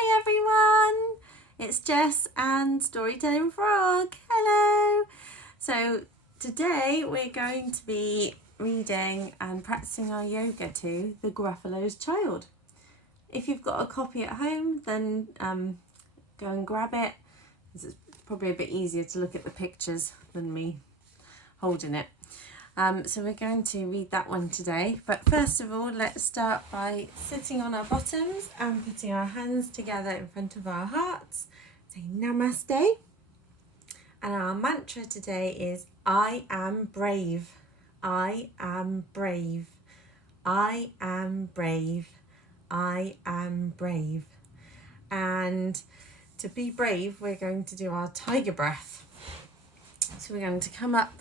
Hi everyone, it's Jess and Storytelling Frog. Hello. So today we're going to be reading and practicing our yoga to The Gruffalo's Child. If you've got a copy at home, then go and grab it. It's probably a bit easier to look at the pictures than me holding it. So we're going to read that one today. But first of all, let's start by sitting on our bottoms and putting our hands together in front of our hearts. Say Namaste. And our mantra today is I am brave. I am brave. I am brave. I am brave. And to be brave, we're going to do our tiger breath. So we're going to come up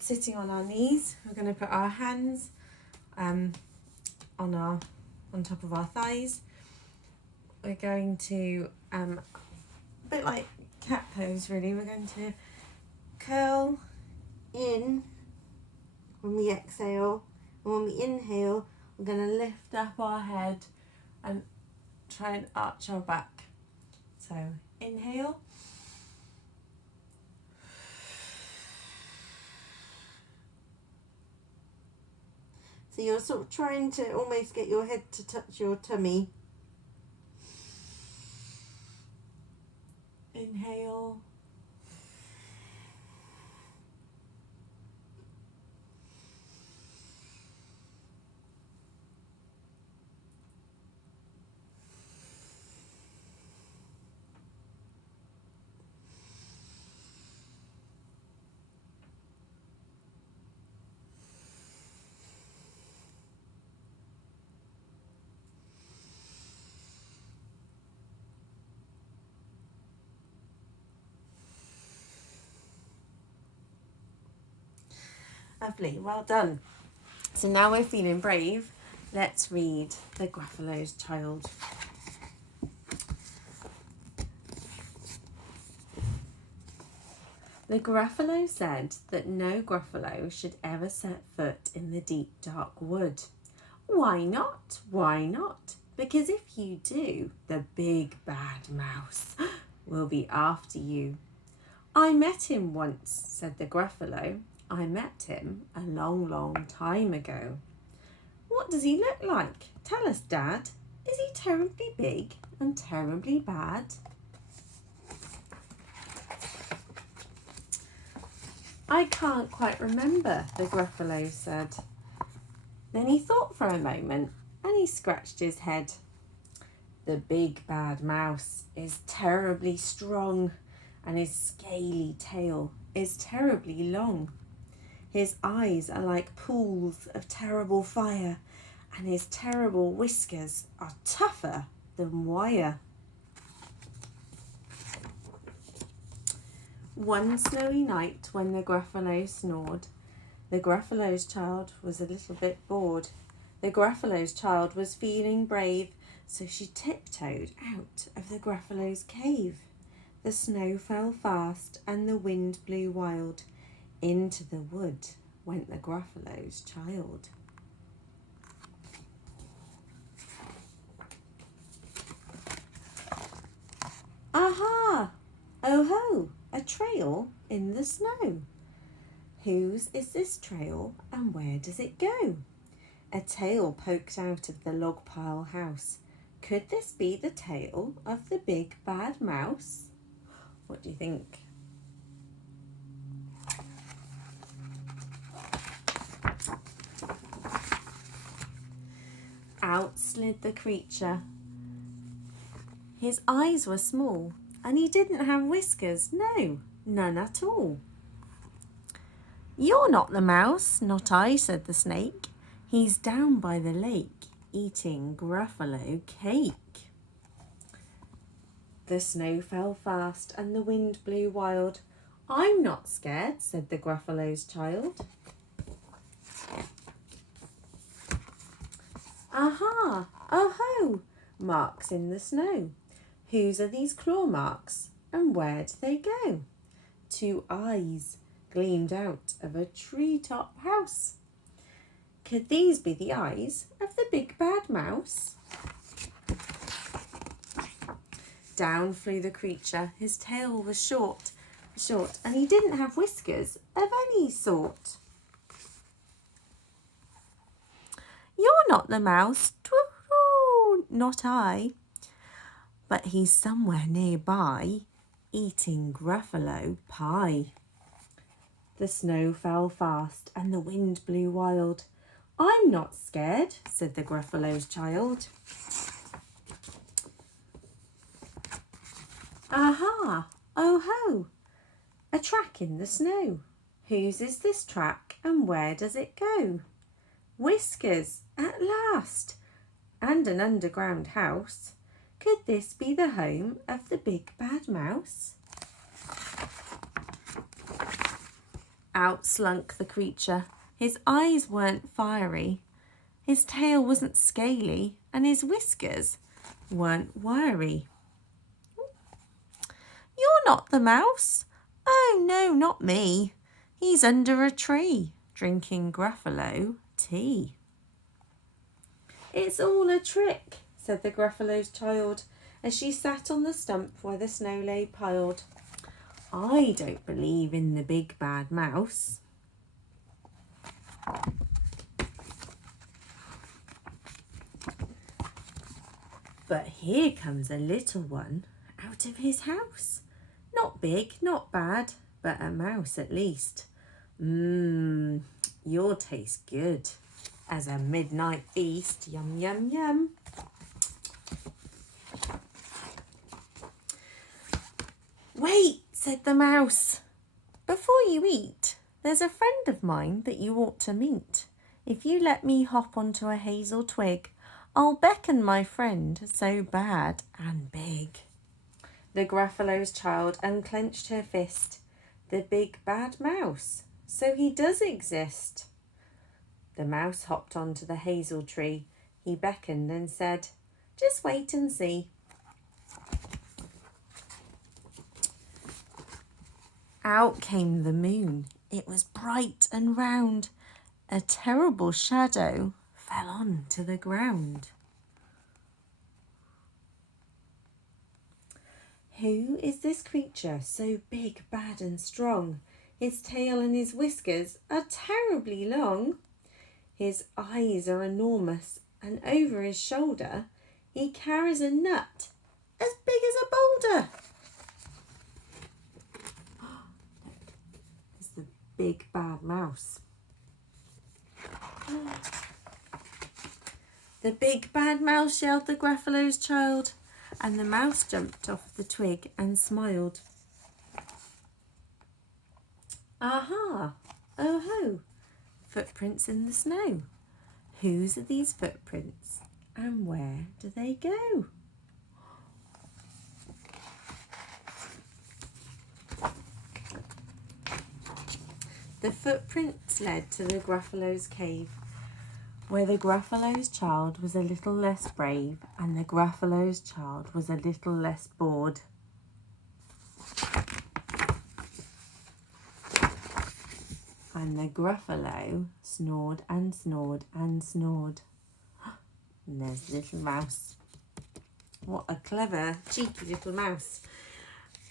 sitting on our knees. We're going to put our hands on top of our thighs. We're going to a bit like cat pose really. We're going to curl in when we exhale, and when we inhale we're going to lift up our head and try and arch our back. So inhale. So you're sort of trying to almost get your head to touch your tummy. Inhale. Lovely, well done. So now we're feeling brave. Let's read The Gruffalo's Child. The Gruffalo said that no Gruffalo should ever set foot in the deep dark wood. Why not? Why not? Because if you do, the big bad mouse will be after you. I met him once, said the Gruffalo. I met him a long, long time ago. What does he look like? Tell us, Dad. Is he terribly big and terribly bad? I can't quite remember, the Gruffalo said. Then he thought for a moment and he scratched his head. The big bad mouse is terribly strong and his scaly tail is terribly long. His eyes are like pools of terrible fire, and his terrible whiskers are tougher than wire. One snowy night when the Gruffalo snored, the Gruffalo's child was a little bit bored. The Gruffalo's child was feeling brave, so she tiptoed out of the Gruffalo's cave. The snow fell fast and the wind blew wild. Into the wood went the Gruffalo's child. Aha! Oh ho! A trail in the snow. Whose is this trail and where does it go? A tail poked out of the log pile house. Could this be the tail of the big bad mouse? What do you think? Out slid the creature. His eyes were small and he didn't have whiskers, no, none at all. You're not the mouse, not I, said the snake. He's down by the lake eating Gruffalo cake. The snow fell fast and the wind blew wild. I'm not scared, said the Gruffalo's child. Aha! Oh ho! Marks in the snow. Whose are these claw marks and where do they go? Two eyes gleamed out of a treetop house. Could these be the eyes of the big bad mouse? Down flew the creature. His tail was short, and he didn't have whiskers of any sort. You're not the mouse, not I, but he's somewhere nearby, eating Gruffalo pie. The snow fell fast and the wind blew wild. I'm not scared, said the Gruffalo's child. Aha, oh ho, a track in the snow. Whose is this track and where does it go? Whiskers, at last, and an underground house. Could this be the home of the big bad mouse? Out slunk the creature. His eyes weren't fiery, his tail wasn't scaly, and his whiskers weren't wiry. You're not the mouse. Oh, no, not me. He's under a tree, drinking Gruffalo tea. It's all a trick, said the Gruffalo's child, as she sat on the stump where the snow lay piled. I don't believe in the big bad mouse. But here comes a little one out of his house. Not big, not bad, but a mouse at least. You'll taste good as a midnight feast. Yum, yum, yum. Wait, said the mouse. Before you eat, there's a friend of mine that you ought to meet. If you let me hop onto a hazel twig, I'll beckon my friend so bad and big. The Gruffalo's child unclenched her fist. The big bad mouse, so he does exist. The mouse hopped onto the hazel tree. He beckoned and said, just wait and see. Out came the moon. It was bright and round. A terrible shadow fell on to the ground. Who is this creature so big, bad and strong? His tail and his whiskers are terribly long. His eyes are enormous, and over his shoulder he carries a nut as big as a boulder. It's the big bad mouse. The big bad mouse, yelled the Gruffalo's child, and the mouse jumped off the twig and smiled. Aha, oh ho, footprints in the snow. Whose are these footprints and where do they go? The footprints led to the Gruffalo's cave, where the Gruffalo's child was a little less brave and the Gruffalo's child was a little less bored. And the Gruffalo snored and snored and snored. And there's the little mouse. What a clever, cheeky little mouse.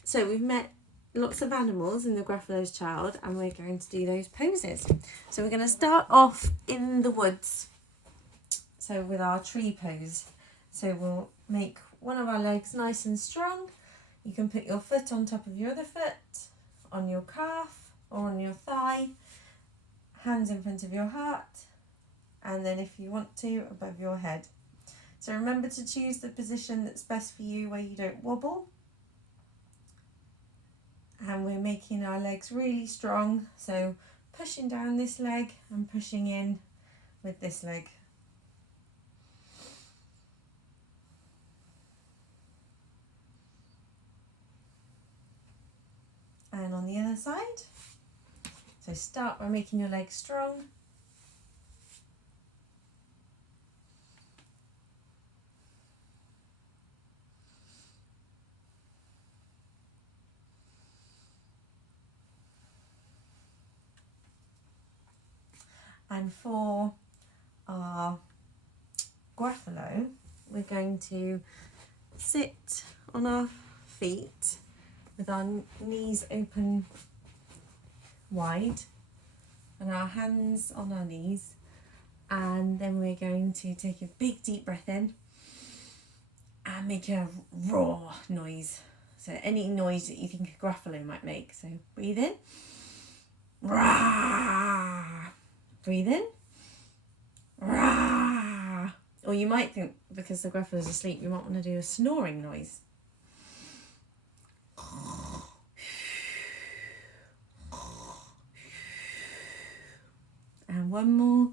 So we've met lots of animals in the Gruffalo's child and we're going to do those poses. So we're going to start off in the woods. So with our tree pose. So we'll make one of our legs nice and strong. You can put your foot on top of your other foot, on your calf or on your thigh. Hands in front of your heart, and then if you want to, above your head. So remember to choose the position that's best for you where you don't wobble. And we're making our legs really strong, so pushing down this leg and pushing in with this leg. And on the other side. So start by making your legs strong. And for our Gruffalo, we're going to sit on our feet with our knees open wide and our hands on our knees, and then we're going to take a big deep breath in and make a roar noise. So any noise that you think a Gruffalo might make. So breathe in. Rah! Breathe in. Rah! Or you might think, because the Gruffalo's asleep, you might want to do a snoring noise. And one more.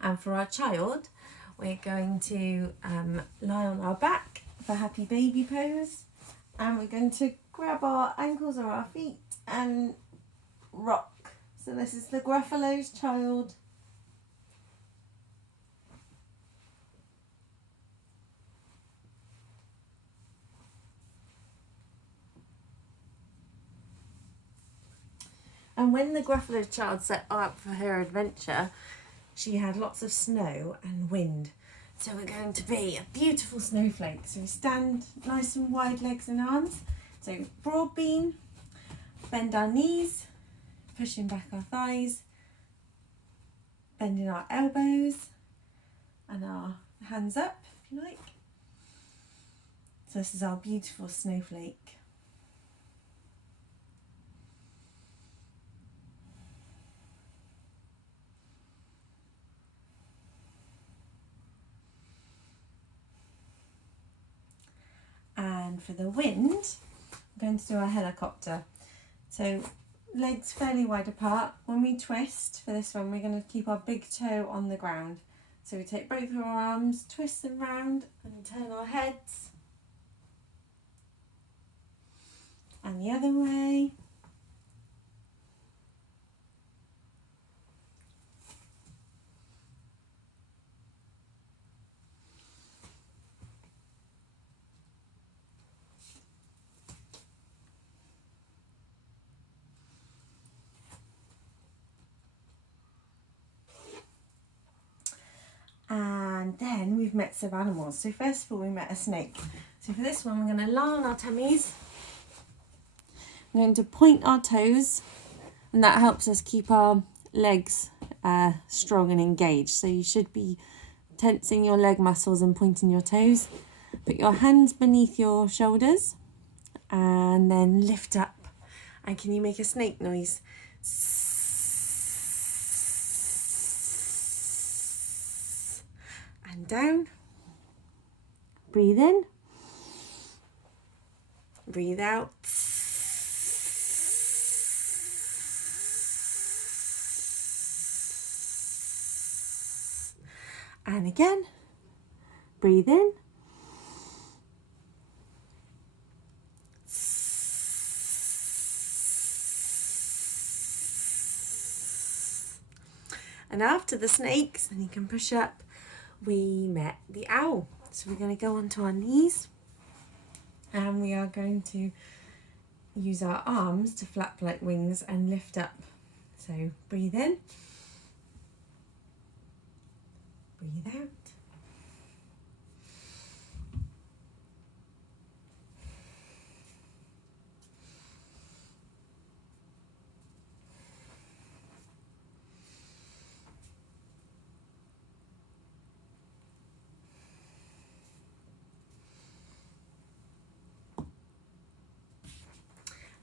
And for our child, we're going to lie on our back for happy baby pose. And we're going to grab our ankles or our feet and rock. So this is the Gruffalo's child. And when the Gruffalo child set out for her adventure, she had lots of snow and wind. So we're going to be a beautiful snowflake. So we stand nice and wide legs and arms. So broad beam, bend our knees, pushing back our thighs, bending our elbows and our hands up, if you like. So this is our beautiful snowflake. And for the wind, I'm going to do our helicopter. So legs fairly wide apart. When we twist for this one, we're going to keep our big toe on the ground. So we take both of our arms, twist them round and turn our heads. And the other way. And then we've met some animals. So first of all, we met a snake. So for this one, we're going to lie on our tummies. We're going to point our toes, and that helps us keep our legs strong and engaged. So you should be tensing your leg muscles and pointing your toes. Put your hands beneath your shoulders and then lift up. And can you make a snake noise? And down. Breathe in. Breathe out. And again. Breathe in. And after the snakes, and you can push up, we met the owl. So we're going to go onto our knees and we are going to use our arms to flap like wings and lift up. So breathe in, breathe out.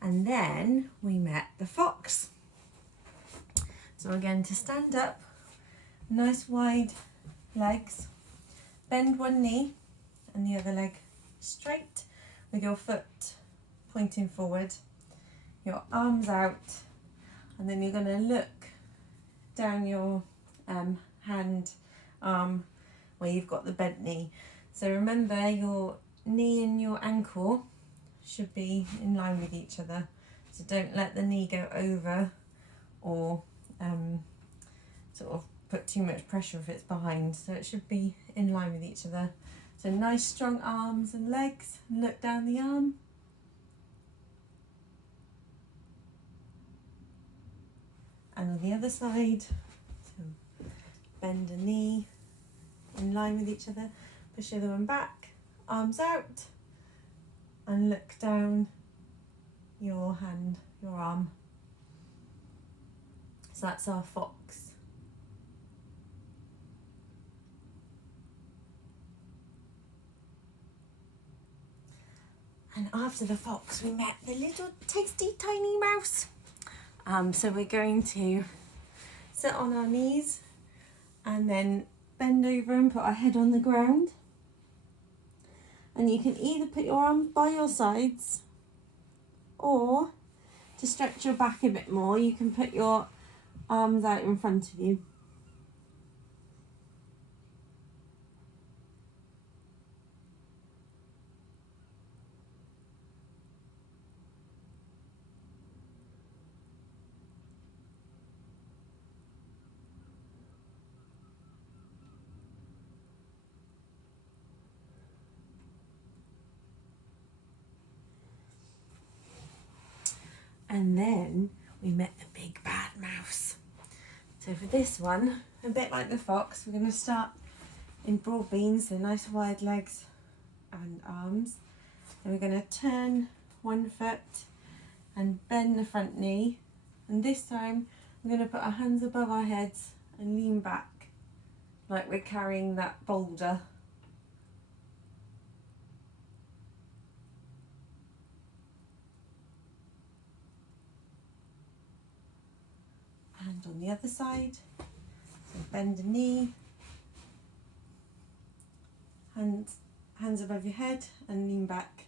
And then we met the fox. So again, to stand up, nice wide legs, bend one knee and the other leg straight with your foot pointing forward, your arms out, and then you're going to look down your arm where you've got the bent knee. So remember, your knee and your ankle should be in line with each other, so don't let the knee go over or sort of put too much pressure if it's behind, so it should be in line with each other. So nice strong arms and legs, and look down the arm. And on the other side, so bend a knee in line with each other. Push the other one back, arms out, and look down your hand, your arm. So that's our fox. And after the fox, we met the little tasty tiny mouse. So we're going to sit on our knees and then bend over and put our head on the ground. And you can either put your arms by your sides, or to stretch your back a bit more, you can put your arms out in front of you. And then we met the big bad mouse. So for this one, a bit like the fox, we're going to start in broad beans, so nice wide legs and arms. And we're going to turn one foot and bend the front knee. And this time we're going to put our hands above our heads and lean back like we're carrying that boulder. And on the other side, so bend the knee, hands above your head and lean back.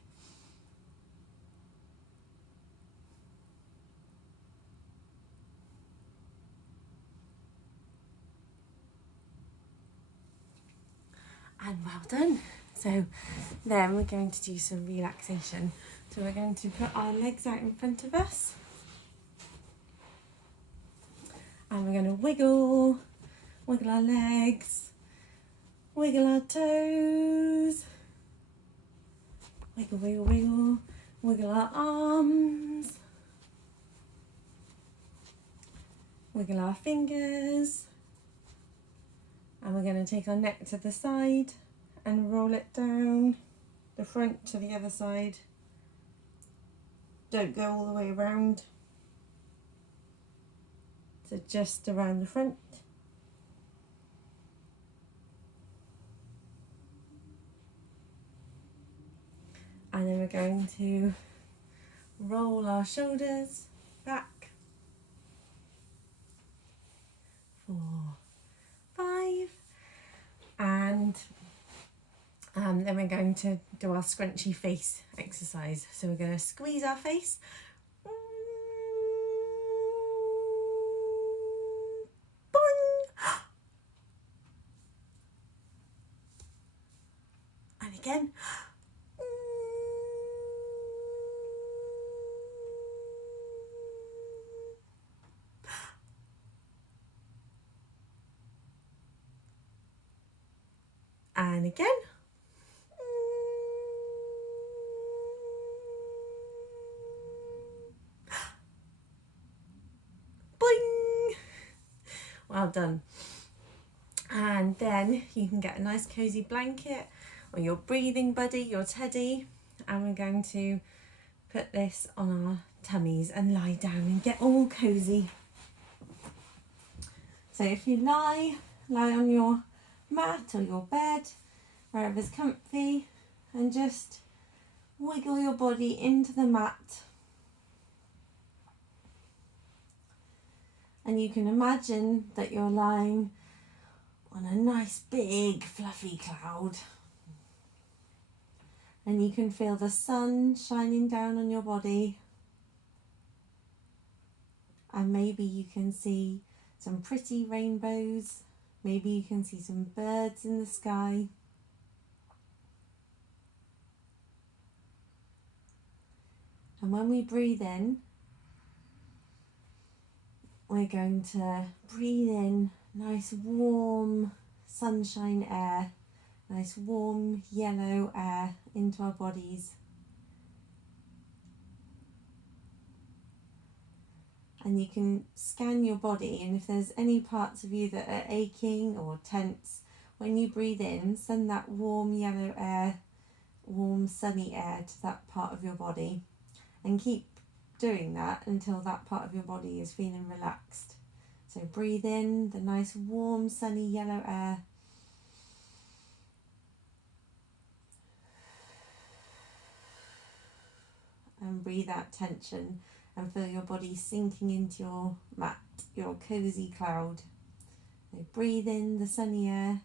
And well done. So then we're going to do some relaxation. So we're going to put our legs out in front of us. And we're going to wiggle our legs, wiggle our toes, wiggle, wiggle, wiggle, wiggle our arms, wiggle our fingers. And we're going to take our neck to the side and roll it down the front to the other side. Don't go all the way around. So just around the front. And then we're going to roll our shoulders back. 4, 5. And then we're going to do our scrunchy face exercise. So we're going to squeeze our face. And again. And again. Boing! Well done. And then you can get a nice cozy blanket or your breathing buddy, your teddy, and we're going to put this on our tummies and lie down and get all cozy. So if you lie on your mat or your bed, wherever's comfy, and just wiggle your body into the mat. And you can imagine that you're lying on a nice big fluffy cloud. And you can feel the sun shining down on your body. And maybe you can see some pretty rainbows. Maybe you can see some birds in the sky. And when we breathe in, we're going to breathe in nice warm sunshine air, nice warm yellow air into our bodies. And you can scan your body, and if there's any parts of you that are aching or tense when you breathe in, send that warm yellow air, warm sunny air to that part of your body, and keep doing that until that part of your body is feeling relaxed. So breathe in the nice warm sunny yellow air, and breathe out tension and feel your body sinking into your mat, your cozy cloud. So breathe in the sunny air,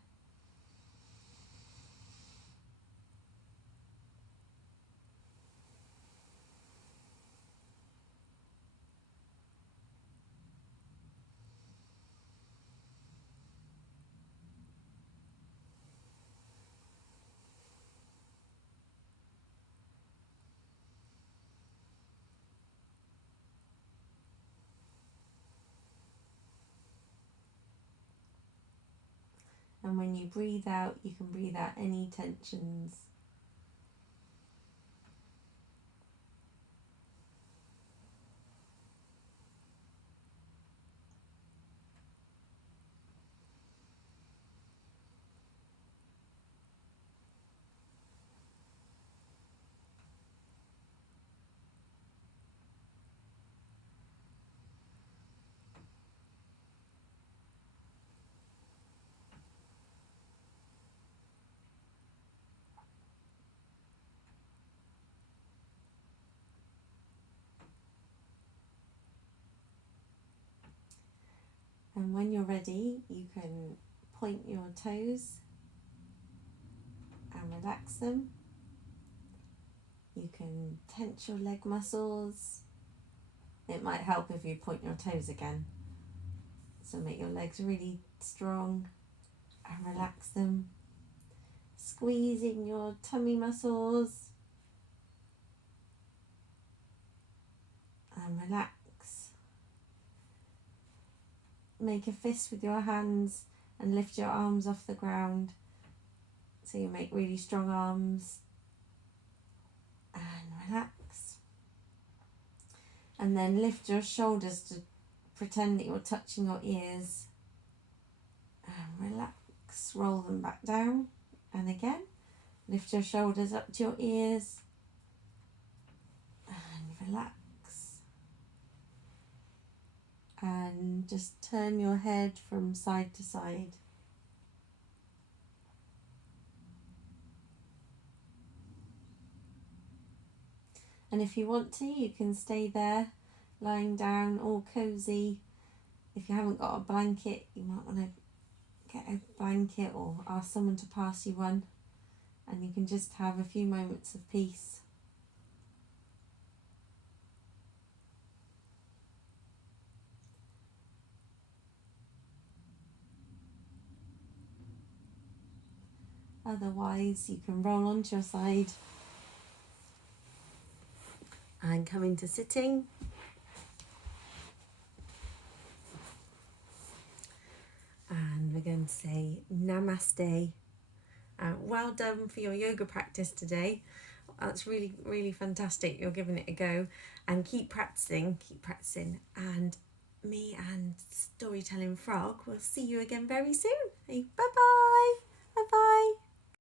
and when you breathe out, you can breathe out any tensions. And when you're ready, you can point your toes and relax them. You can tense your leg muscles. It might help if you point your toes again. So make your legs really strong and relax them. Squeezing your tummy muscles and relax. Make a fist with your hands and lift your arms off the ground. So you make really strong arms and relax. And then lift your shoulders to pretend that you're touching your ears and relax. Roll them back down, and again lift your shoulders up to your ears and relax. And just turn your head from side to side. And if you want to, you can stay there, lying down, all cozy. If you haven't got a blanket, you might want to get a blanket or ask someone to pass you one, and you can just have a few moments of peace. Otherwise, you can roll onto your side and come into sitting. And we're going to say namaste. Well done for your yoga practice today. That's really, really fantastic. You're giving it a go, and keep practicing. And me and Storytelling Frog will see you again very soon. Bye bye. Bye bye.